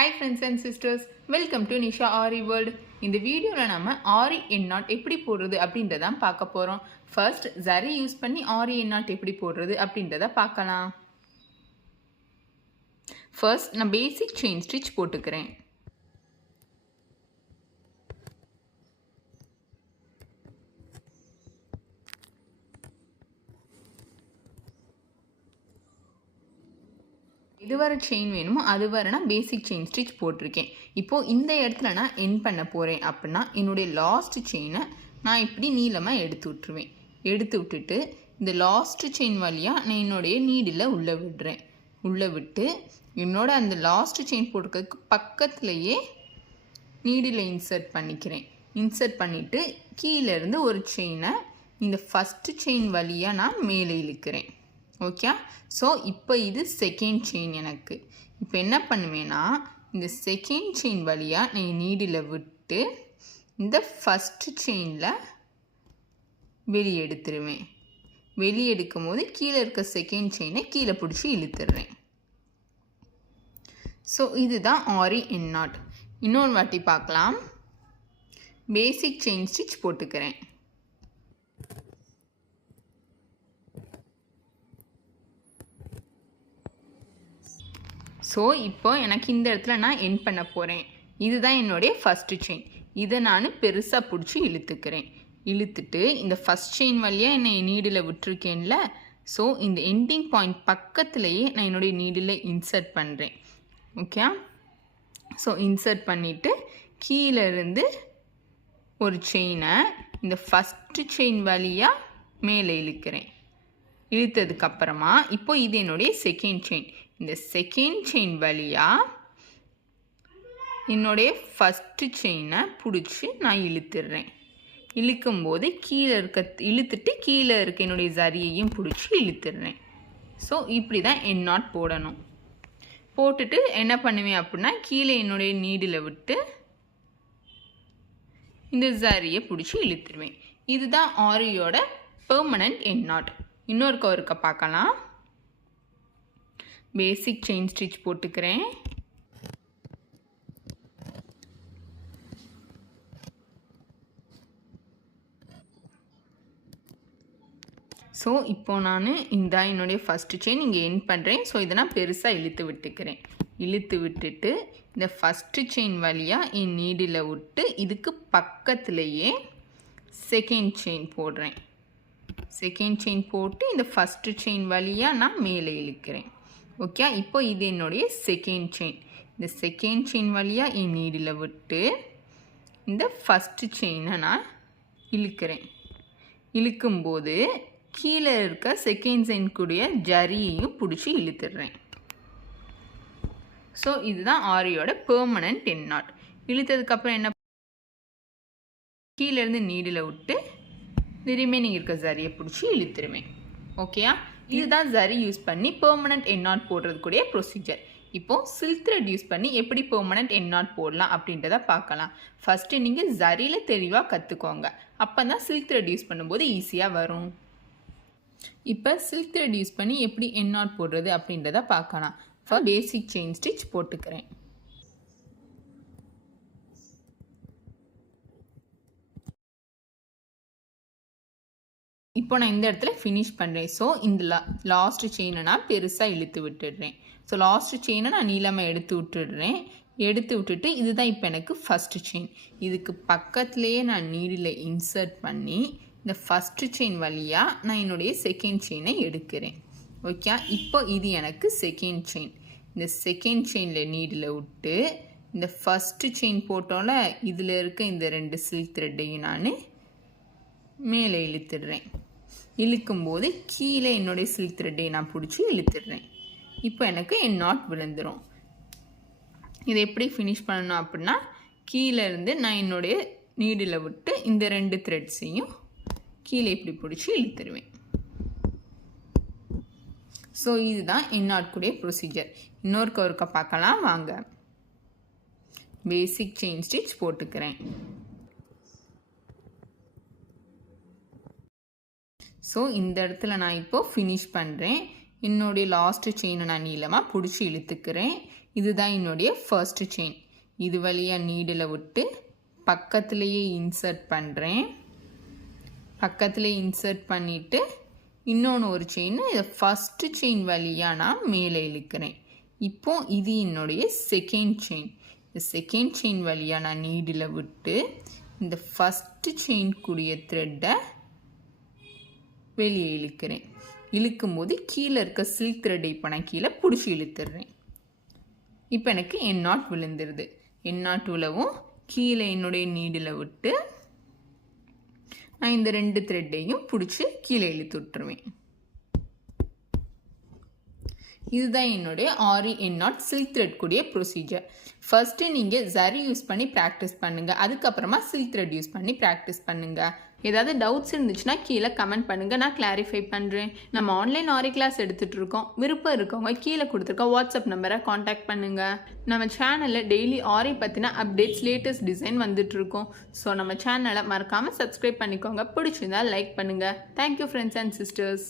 Hi friends and sisters, welcome to Nisha Ari World. இந்த வீடியோல நாம ஆரி என் நாட் எப்படி போடுறது அப்படின்றத பார்க்க போறோம். ஃபர்ஸ்ட் ஜரி யூஸ் பண்ணி ஆரி என் நாட் எப்படி போடுறது அப்படின்றத பார்க்கலாம். ஃபர்ஸ்ட் நான் பேசிக் செயின் ஸ்டிச் போட்டுக்கிறேன். இது வர செயின் வேணுமோ அது வர நான் பேசிக் செயின் ஸ்டிச் போட்டிருக்கேன். இப்போது இந்த இடத்துல நான் என் பண்ண போகிறேன் அப்படின்னா என்னுடைய லாஸ்ட் செயினை நான் இப்படி நீளமாக எடுத்து விட்டுருவேன். எடுத்து விட்டுட்டு இந்த லாஸ்ட் செயின் வழியாக நான் என்னுடைய நீடில் உள்ளே விடுறேன். உள்ளே விட்டு என்னோட அந்த லாஸ்ட் செயின் போட்டுக்கிறதுக்கு பக்கத்துலேயே நீடில் இன்சர்ட் பண்ணிக்கிறேன். இன்சர்ட் பண்ணிவிட்டு கீழேருந்து ஒரு செயினை இந்த ஃபஸ்ட்டு செயின் வழியாக நான் மேலே இழுக்கிறேன். ஓகே, ஸோ இப்போ இது செகண்ட் செயின். எனக்கு இப்போ என்ன பண்ணுவேன்னா இந்த செகண்ட் செயின் வழியாக நான் நீடில் விட்டு இந்த ஃபஸ்ட்டு செயினில் வெளியே எடுத்துருவேன். வெளியே எடுக்கும் போது கீழே இருக்க செகண்ட் செயினை கீழே பிடிச்சி இழுத்துடுறேன். ஸோ இதுதான் ஆரி என் நாட். இன்னொரு வாட்டி பார்க்கலாம். பேசிக் செயின் ஸ்டிச் போட்டுக்கிறேன். ஸோ இப்போ எனக்கு இந்த இடத்துல நான் என் பண்ண போகிறேன். இதுதான் என்னுடைய ஃபஸ்ட்டு செயின். இதை நான் பெருசாக பிடிச்சி இழுத்துக்கிறேன். இழுத்துட்டு இந்த ஃபஸ்ட் செயின் வழியாக என்னை நீடில் விட்டுருக்கேன்ல, ஸோ இந்த எண்டிங் பாயிண்ட் பக்கத்துலேயே நான் என்னுடைய நீடில் இன்சர்ட் பண்ணுறேன். ஓகே, ஸோ இன்சர்ட் பண்ணிவிட்டு கீழே இருந்து ஒரு செயினை இந்த ஃபஸ்ட்டு செயின் வழியாக மேலே இழுக்கிறேன். இழுத்ததுக்கப்புறமா இப்போ இது என்னுடைய செகண்ட் செயின். இந்த செகண்ட் செயின் வழியாக என்னுடைய ஃபஸ்ட்டு செயினை பிடிச்சி நான் இழுத்துடுறேன். இழுக்கும்போது இழுத்துட்டு கீழே இருக்க என்னுடைய ஜரியையும் பிடிச்சி இழுத்துடுறேன். ஸோ இப்படி தான் என் நாட் போடணும். போட்டுட்டு என்ன பண்ணுவேன் அப்படின்னா கீழே என்னுடைய நீடில் விட்டு இந்த ஜரியை பிடிச்சி இழுத்துருவேன். இதுதான் ஆரியோட பெர்மனண்ட் என் நாட். இன்னொரு கவருக்க பார்க்கலாம். பேசிக் செயின் ஸ்டிச் போட்டுக்கிறேன். ஸோ இப்போ நான் என்னுடைய ஃபஸ்ட்டு செயின் இங்கே என் பண்ணுறேன். ஸோ இதை நான் பெருசாக இழுத்து விட்டுக்கிறேன். இழுத்து விட்டுட்டு இந்த ஃபஸ்ட்டு செயின் வழியாக என் நீடில் விட்டு இதுக்கு பக்கத்துலேயே செகண்ட் செயின் போடுறேன். செகண்ட் செயின் போட்டு இந்த ஃபஸ்ட்டு செயின் வழியாக நான் மேலே இழுக்கிறேன். ஓகே, இப்போ இது என்னுடைய செகண்ட் செயின். இந்த செகண்ட் செயின் வழியாக என் நீடில் விட்டு இந்த ஃபஸ்ட்டு செயினை நான் இழுக்கிறேன். இழுக்கும்போது கீழே இருக்க செகண்ட் செயின் கூடிய ஜரியையும் பிடிச்சி இழுத்துடுறேன். ஸோ இதுதான் ஆரியோட பெர்மனண்ட் என் நாட். இழுத்ததுக்கப்புறம் என்ன, கீழேருந்து நீடில் விட்டு இந்த ரிமைனிங் இருக்க ஜரியை பிடிச்சி இழுத்துருவேன். ஓகேயா, இதுதான் ஜரி யூஸ் பண்ணி பெர்மனண்ட் என் நாட் போடுறதுக்குரிய ப்ரொசீஜர். இப்போது சில்க் த்ரெட் யூஸ் பண்ணி எப்படி பெர்மனண்ட் என் நாட் போடலாம் அப்படின்றத பார்க்கலாம். ஃபஸ்ட்டு நீங்கள் ஜரியில் தெளிவாக கற்றுக்கோங்க. அப்போ தான் சில்க் த்ரெட் யூஸ் பண்ணும்போது ஈஸியாக வரும். இப்போ சில்க் த்ரெட் யூஸ் பண்ணி எப்படி என் நாட் போடுறது அப்படின்றத பார்க்கலாம். பேசிக் செயின் ஸ்டிச் போட்டுக்கிறேன். இப்போ நான் இந்த இடத்துல ஃபினிஷ் பண்ணுறேன். ஸோ இந்த லாஸ்ட் செயினை நான் பெருசாக இழுத்து விட்டுடுறேன். ஸோ லாஸ்ட் செயினை நான் நீளமாக எடுத்து விட்டுடுறேன். எடுத்து விட்டுட்டு இதுதான் இப்போ எனக்கு ஃபஸ்ட்டு செயின். இதுக்கு பக்கத்துலேயே நான் நீடில் இன்சர்ட் பண்ணி இந்த ஃபஸ்ட்டு செயின் வழியாக நான் என்னுடைய செகண்ட் செயினை எடுக்கிறேன். ஓகே, இப்போ இது எனக்கு செகண்ட் செயின். இந்த செகண்ட் செயினில் நீடில் விட்டு இந்த ஃபஸ்ட்டு செயின் போட்டோல இதில் இருக்க இந்த 2 சில்க் த்ரெட்டையும் நான் மேலே இழுத்துடுறேன். இழுக்கும்போது கீழே என்னுடைய சில்க் த்ரெட்டை நான் பிடிச்சி இழுத்துடுறேன். இப்போ எனக்கு என் நாட் விழுந்துடும். இதை எப்படி ஃபினிஷ் பண்ணணும் அப்படின்னா கீழே இருந்து நான் என்னுடைய நீடில் விட்டு இந்த 2 த்ரெட்ஸையும் கீழே இப்படி பிடிச்சி இழுத்துருவேன். ஸோ இதுதான் என் நாட் கூடிய ப்ரொசீஜர். இன்னொரு கவருக்க பார்க்கலாம் வாங்க. பேசிக் செயின் ஸ்டிச் போட்டுக்கிறேன். ஸோ இந்த இடத்துல நான் இப்போது ஃபினிஷ் பண்ணுறேன். என்னுடைய லாஸ்ட்டு செயினை நான் நீளமாக பிடிச்சி இழுத்துக்கிறேன். இதுதான் என்னுடைய ஃபர்ஸ்ட் செயின். இது வழியாக நீடில் விட்டு பக்கத்துலேயே இன்சர்ட் பண்ணுறேன். பக்கத்துலேயே இன்சர்ட் பண்ணிவிட்டு இன்னொன்று ஒரு செயின் இதை ஃபஸ்ட்டு செயின் வழியாக நான் மேலே இழுக்கிறேன். இப்போது இது என்னுடைய செகண்ட் செயின். இந்த செகண்ட் செயின் வழியாக நான் நீடில் விட்டு இந்த ஃபஸ்ட்டு செயின் கூடிய த்ரெட்டை வெளியே இழுக்கிறேன். இழுக்கும்போது கீழே இருக்க சில்க் த்ரெட்டை இப்போ நான் கீழே பிடிச்சி இழுத்துடுறேன். இப்போ எனக்கு என் நாட் விழுந்துருது. என் நாட் விழவும் கீழே என்னுடைய நீடில் விட்டு நான் இந்த 2 த்ரெட்டையும் பிடிச்சி கீழே இழுத்து விட்டுருவேன். இதுதான் என்னுடைய ஆரி என் நாட் சில்க் த்ரெட் கூடிய ப்ரொசீஜர். ஃபர்ஸ்ட்டு நீங்கள் ஜரி யூஸ் பண்ணி ப்ராக்டிஸ் பண்ணுங்கள். அதுக்கப்புறமா சில்க் த்ரெட் யூஸ் பண்ணி ப்ராக்டிஸ் பண்ணுங்கள். ஏதாவது டவுட்ஸ் இருந்துச்சுன்னா கீழே கமெண்ட் பண்ணுங்கள், நான் கிளாரிஃபை பண்ணுறேன். நம்ம ஆன்லைன் ஆரி கிளாஸ் எடுத்துகிட்ருக்கோம். விருப்பம் இருக்கவங்க கீழே கொடுத்துருக்க வாட்ஸ்அப் நம்பரை காண்டாக்ட் பண்ணுங்கள். நம்ம சேனலில் டெய்லி ஆரி பற்றின அப்டேட்ஸ், லேட்டஸ்ட் டிசைன் வந்துட்டுருக்கோம். ஸோ நம்ம சேனலை மறக்காமல் சப்ஸ்கிரைப் பண்ணிக்கோங்க. பிடிச்சிருந்தால் லைக் பண்ணுங்கள். Thank you friends and sisters.